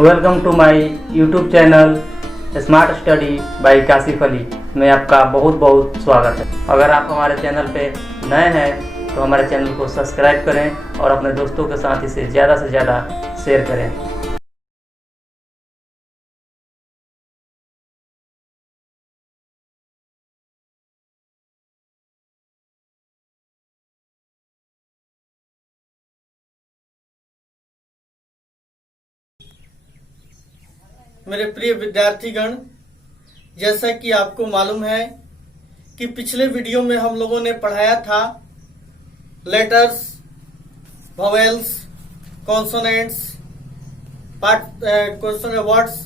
Welcome to my YouTube channel smart study by Kashif Ali में आपका बहुत बहुत स्वागत है। अगर आप हमारे चैनल पे नए हैं तो हमारे चैनल को सब्सक्राइब करें और अपने दोस्तों के साथ इसे ज़्यादा से ज़्यादा शेयर करें। मेरे प्रिय विद्यार्थीगण, जैसा कि आपको मालूम है कि पिछले वीडियो में हम लोगों ने पढ़ाया था लेटर्स, वोवेल्स, कॉन्सोनेंट्स, वर्ड्स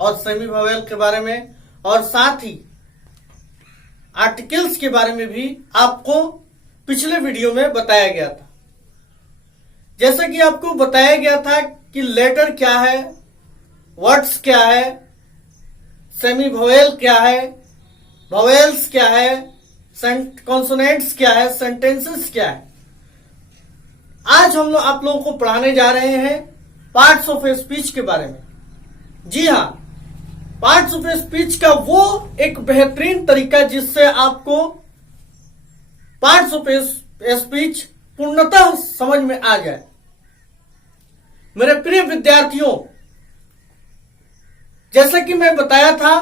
और सेमी वोवेल के बारे में, और साथ ही आर्टिकल्स के बारे में भी आपको पिछले वीडियो में बताया गया था। जैसा कि आपको बताया गया था कि लेटर क्या है, वर्ड्स क्या है, सेमी वोवेल क्या है, वोवेल्स क्या है, कॉन्सोनेंट्स क्या है, सेंटेंसेस क्या है। आज हम लोग आप लोगों को पढ़ाने जा रहे हैं पार्ट्स ऑफ ए स्पीच के बारे में। जी हाँ, पार्ट्स ऑफ ए स्पीच का वो एक बेहतरीन तरीका जिससे आपको पार्ट्स ऑफ ए स्पीच पूर्णतः समझ में आ जाए। मेरे प्रिय विद्यार्थियों, जैसा कि मैं बताया था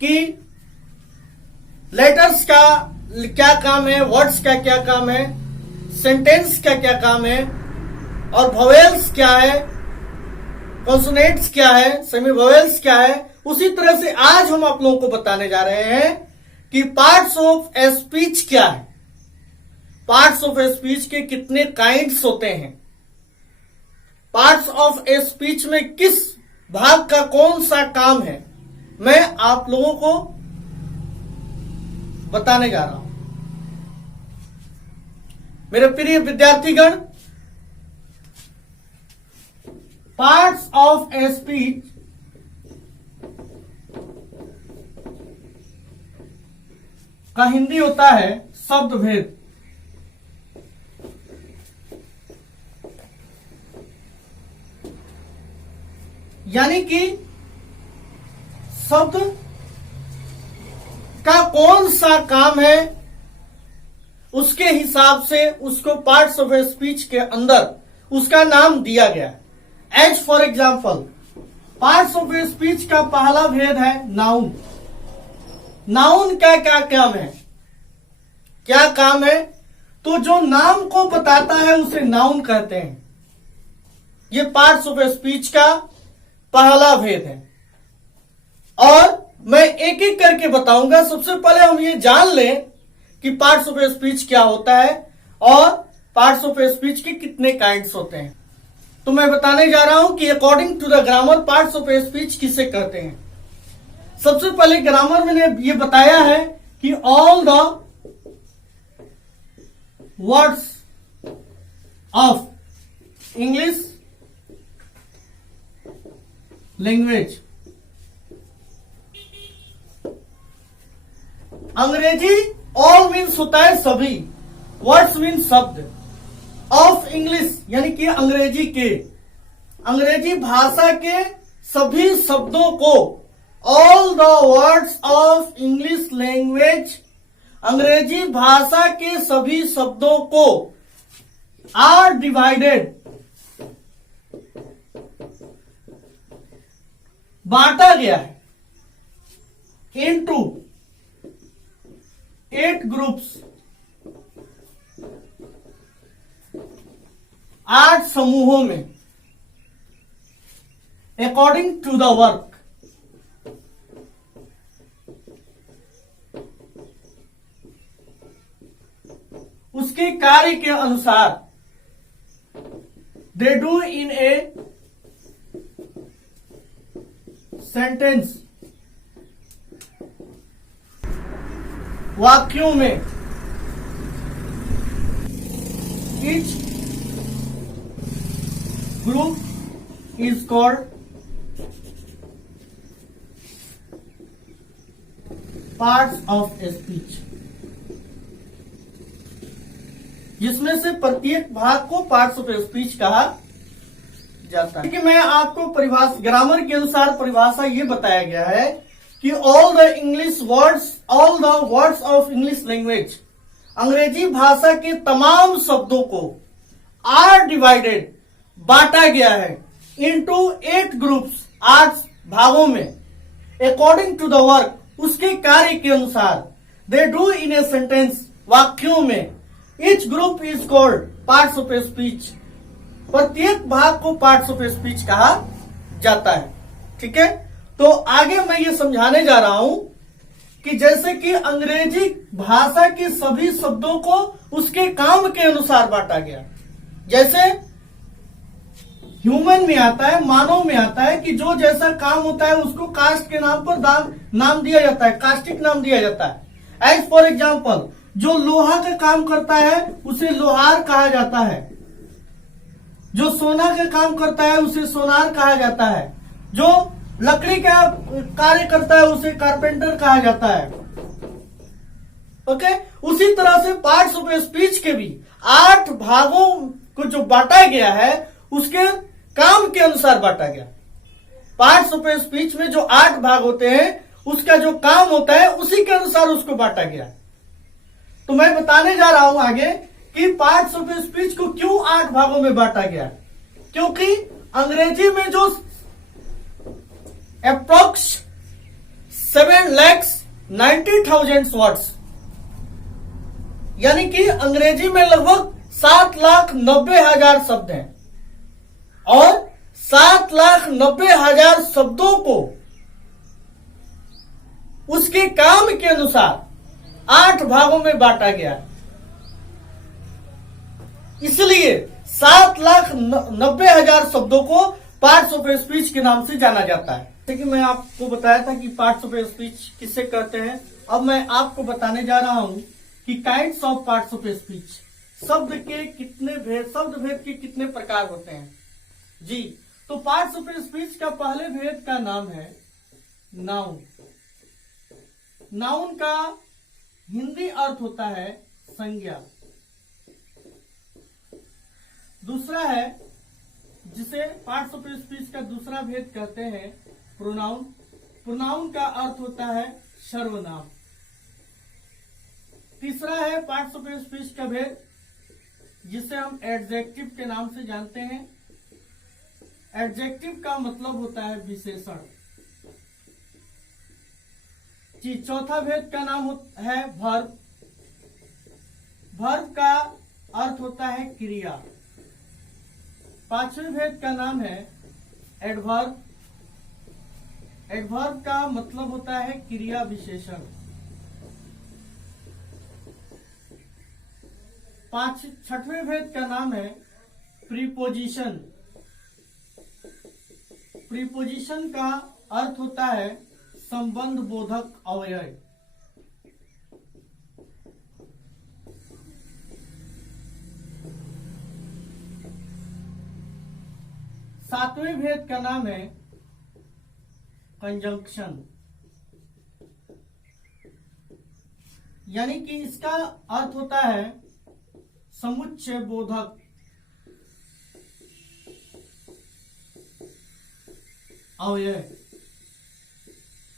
कि लेटर्स का क्या काम है, वर्ड्स का क्या काम है, सेंटेंस का क्या काम है, और वोवेल्स क्या है, कॉन्सोनेंट्स क्या है, सेमी वोवेल्स क्या है। उसी तरह से आज हम आप लोगों को बताने जा रहे हैं कि पार्ट्स ऑफ ए स्पीच क्या है, पार्ट्स ऑफ ए स्पीच के कितने काइंड्स होते हैं, पार्ट्स ऑफ ए स्पीच में किस भाग का कौन सा काम है, मैं आप लोगों को बताने जा रहा हूं। मेरे प्रिय विद्यार्थीगण, पार्ट्स ऑफ ए स्पीच का हिंदी होता है शब्द भेद। यानी कि शब्द का कौन सा काम है उसके हिसाब से उसको पार्ट्स ऑफ ए स्पीच के अंदर उसका नाम दिया गया है। As for example, parts of a speech का पहला भेद है नाउन। नाउन का क्या काम है, क्या काम है? तो जो नाम को बताता है उसे नाउन कहते हैं। ये पार्ट्स ऑफ ए स्पीच का पहला भेद है और मैं एक एक करके बताऊंगा। सबसे पहले हम ये जान लें कि पार्ट्स ऑफ ए स्पीच क्या होता है और पार्ट्स ऑफ ए स्पीच के कितने काइंड्स होते हैं। तो मैं बताने जा रहा हूं कि according to the grammar parts of a speech किसे कहते हैं। सबसे पहले ग्रामर में ये बताया है कि all the words of English language, अंग्रेजी ऑल मीन्स होता है सभी, वर्ड्स मीन्स शब्द, ऑफ इंग्लिश यानी कि अंग्रेजी के, अंग्रेजी भाषा के सभी शब्दों को, all the words of English language, अंग्रेजी भाषा के सभी शब्दों को आर डिवाइडेड, बांटा गया है इनटू 8 ग्रुप्स, 8 समूहों में, अकॉर्डिंग टू द वर्क। उसके कार्य के अनुसार, they do in a sentence, वाक्यों में। Each group is called parts of a speech. जिसमें से प्रत्येक भाग को पार्ट्स ऑफ स्पीच कहा जाता है। कि मैं आपको परिभाषा ग्रामर के अनुसार परिभाषा ये बताया गया है कि all the words of English language, अंग्रेजी भाषा के तमाम शब्दों को आर डिवाइडेड, बांटा गया है इनटू 8 ग्रुप्स, 8 भागों में, अकॉर्डिंग टू द वर्क, उसके कार्य के अनुसार, they do in a sentence, वाक्यों में, each group is called parts of a speech, प्रत्येक भाग को पार्ट्स ऑफ ए स्पीच कहा जाता है। ठीक है, तो आगे मैं ये समझाने जा रहा हूं कि जैसे कि अंग्रेजी भाषा के सभी शब्दों को उसके काम के अनुसार बांटा गया। जैसे ह्यूमन में आता है, मानव में आता है कि जो जैसा काम होता है उसको कास्ट के नाम पर नाम दिया जाता है, कास्टिक नाम दिया जाता है। एज फॉर एग्जाम्पल, जो लोहा का काम करता है उसे लोहार कहा जाता है, जो सोना का काम करता है उसे सोनार कहा जाता है, जो लकड़ी का कार्य करता है उसे कारपेंटर कहा जाता है। ओके, उसी तरह से पार्ट्स ऑफ स्पीच के भी 8 भागों को जो बांटा गया है उसके काम के अनुसार बांटा गया। पार्ट्स ऑफ स्पीच में जो 8 भाग होते हैं उसका जो काम होता है उसी के अनुसार उसको बांटा गया। तो मैं बताने जा रहा हूं आगे कि पार्ट्स ऑफ स्पीच को क्यों 8 भागों में बांटा गया, क्योंकि अंग्रेजी में जो अप्रोक्स 7,90,000 वर्ड्स, यानी कि अंग्रेजी में लगभग 7,90,000 शब्द हैं और 7,90,000 शब्दों को उसके काम के अनुसार 8 भागों में बांटा गया। इसलिए 7,90,000 शब्दों को पार्ट्स ऑफ स्पीच के नाम से जाना जाता है। जैसे कि मैं आपको बताया था कि पार्ट्स ऑफ स्पीच किसे कहते हैं, अब मैं आपको बताने जा रहा हूं कि kinds of parts of speech, शब्द भेद के कितने प्रकार होते हैं। जी, तो पार्ट्स ऑफ स्पीच का पहले भेद का नाम है नाउन। नाउन का हिंदी अर्थ होता है संज्ञा। दूसरा है जिसे पार्ट्स ऑफ स्पीच का दूसरा भेद कहते हैं प्रोनाउन। प्रोनाउन का अर्थ होता है सर्वनाम। तीसरा है पार्ट्स ऑफ स्पीच का भेद जिसे हम एडजेक्टिव के नाम से जानते हैं। एडजेक्टिव का मतलब होता है विशेषण। चौथा भेद का नाम है वर्ब। वर्ब का अर्थ होता है क्रिया। पांचवें भेद का नाम है एडवर्ब। एडवर्ब का मतलब होता है क्रिया विशेषण। छठवें भेद का नाम है प्रीपोजिशन। प्रीपोजिशन का अर्थ होता है संबंध बोधक अवयव। सातवें भेद का नाम है कंजंक्शन, यानी कि इसका अर्थ होता है समुच्चय बोधक। अवयव।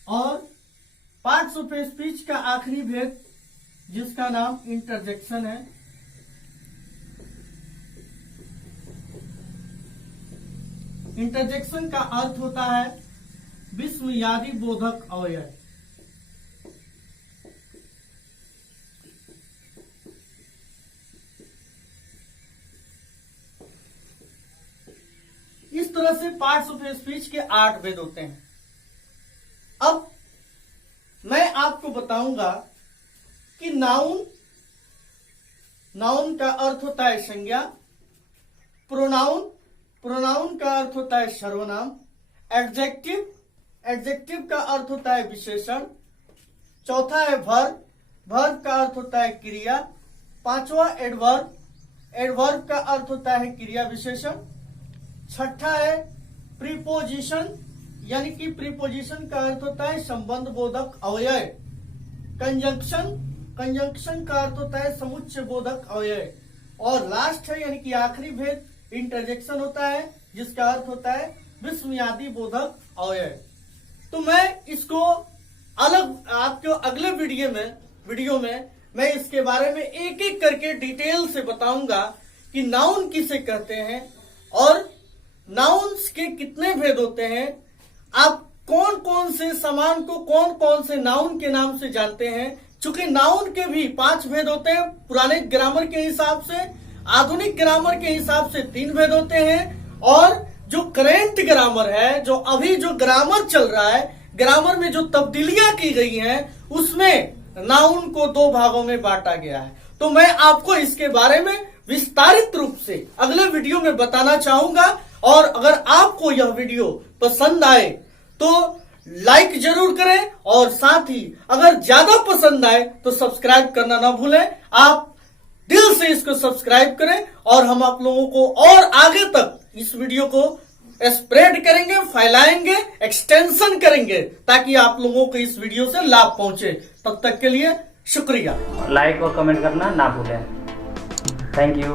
और पार्ट्स ऑफ स्पीच का आखिरी भेद जिसका नाम इंटरजेक्शन है। इंटरजेक्शन का अर्थ होता है विस्मयादि बोधक अवयव। इस तरह से पार्ट्स ऑफ स्पीच के 8 भेद होते हैं। अब मैं आपको बताऊंगा कि नाउन का अर्थ होता है संज्ञा। प्रोनाउन का अर्थ होता है सर्वनाम। एडजेक्टिव का अर्थ होता है विशेषण। चौथा है वर्ब का अर्थ होता है क्रिया। पांचवा एडवर्ब का अर्थ होता है क्रिया विशेषण। छठा है प्रीपोजिशन, यानी कि प्रीपोजिशन का अर्थ होता है संबंध बोधक अवयव। कंजंक्शन का अर्थ होता है समुच्चय बोधक अवयव। और लास्ट है यानी कि आखिरी भेद इंटरजेक्शन होता है, जिसका अर्थ होता है विस्मयादि बोधक अवयव। तो मैं इसको अलग आपको अगले वीडियो में मैं इसके बारे में एक एक करके डिटेल से बताऊंगा कि नाउन किसे कहते हैं और नाउन्स के कितने भेद होते हैं, आप कौन कौन से सामान को कौन कौन से नाउन के नाम से जानते हैं। चूंकि नाउन के भी 5 भेद होते हैं, पुराने ग्रामर के हिसाब से, आधुनिक ग्रामर के हिसाब से 3 भेद होते हैं, और जो करेंट ग्रामर है, जो अभी जो ग्रामर चल रहा है, ग्रामर में जो तब्दीलियां की गई हैं, उसमें नाउन को 2 भागों में बांटा गया है। तो मैं आपको इसके बारे में विस्तारित रूप से अगले वीडियो में बताना चाहूंगा। और अगर आपको यह वीडियो पसंद आए तो लाइक जरूर करें, और साथ ही अगर ज्यादा पसंद आए तो सब्सक्राइब करना ना भूलें। आप दिल से इसको सब्सक्राइब करें और हम आप लोगों को और आगे तक इस वीडियो को स्प्रेड करेंगे, फैलाएंगे, एक्सटेंशन करेंगे, ताकि आप लोगों को इस वीडियो से लाभ पहुंचे। तब तक के लिए शुक्रिया। लाइक और कमेंट करना ना भूलें। Thank you.